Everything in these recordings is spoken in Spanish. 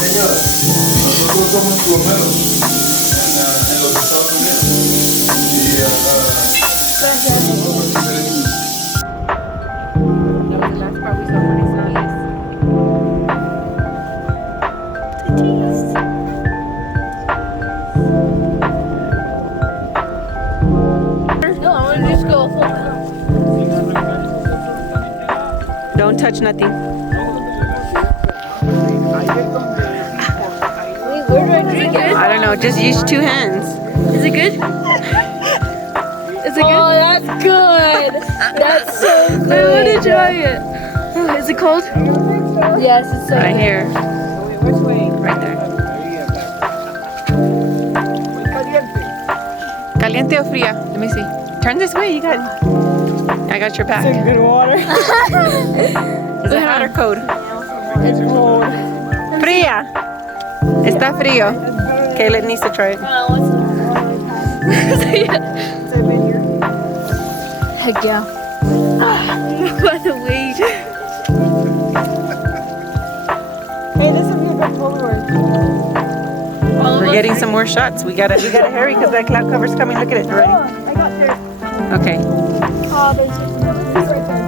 señora. Nosotros somos plomeros en los Estados Unidos. Y Gracias. That was the last part we saw when I saw this. No, I want to just go full down. Don't touch nothing. Where do I drink it? I don't know. Just use 2 hands. Is it good? Is it good? Oh, that's good. That's so good. I want to try it. Oh, is it cold? Yes, it's so Right good. here. Which way? Right there. Caliente o fría? Let me see. Turn this way. I got your back. It's good water. Is it hot or cold? It's cold. Fría. Está frío. Caleb needs to try it. Heck yeah. By the way. Hey, this would be a good Polaroid. We're getting some more shots. We gotta hurry because that cloud cover's coming. Look at it already. I got there. Okay. Oh, there's just right there.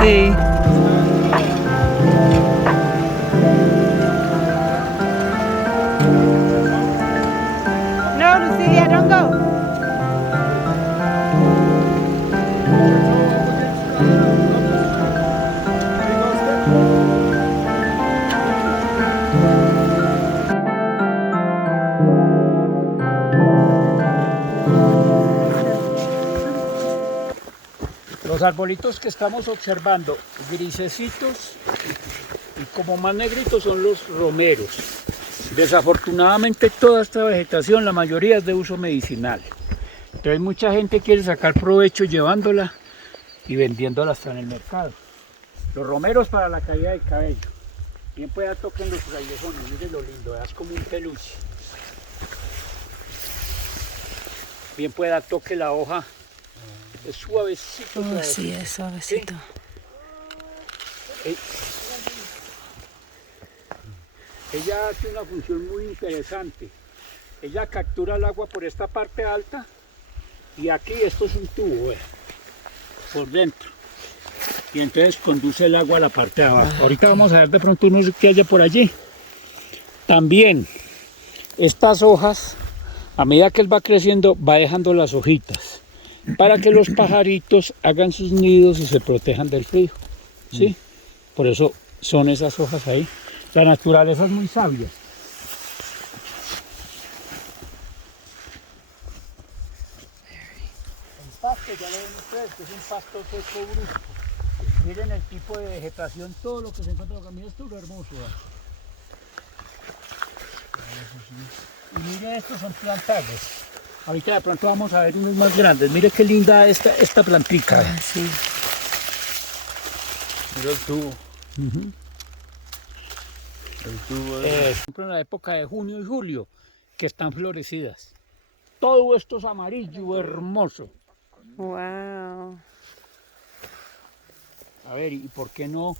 Sí. No, Lucilia, don't go. Los arbolitos que estamos observando, grisecitos y como más negritos, son los romeros. Desafortunadamente toda esta vegetación, la mayoría es de uso medicinal. Entonces mucha gente quiere sacar provecho llevándola y vendiéndola hasta en el mercado. Los romeros para la caída del cabello. Bien pueda toquen los rayones, miren lo lindo, es como un peluche. Bien pueda toque la hoja. Es suavecito. Oh, sí, es suavecito. ¿Sí? Ella hace una función muy interesante. Ella captura el agua por esta parte alta y aquí esto es un tubo, por dentro. Y entonces conduce el agua a la parte de abajo. Ahorita vamos a ver de pronto unos que haya por allí. También estas hojas, a medida que él va creciendo, va dejando las hojitas para que los pajaritos hagan sus nidos y se protejan del frío, ¿sí? Por eso son esas hojas ahí. La naturaleza es muy sabia. El pasto, ya lo ven ustedes, que es un pasto seco brusco. Miren el tipo de vegetación, todo lo que se encuentra en el camino, esto es lo hermoso. Y miren, estos son plantares. Ahorita de pronto vamos a ver unos más grandes. Mire qué linda esta plantica. Sí. Mira el tubo. Ujú. El tubo Siempre en la época de junio y julio, que están florecidas. Todo esto es amarillo, hermoso. Wow. A ver, ¿y por qué no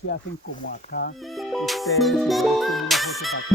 se hacen como acá ustedes? Y yo les tomo una foto para acá.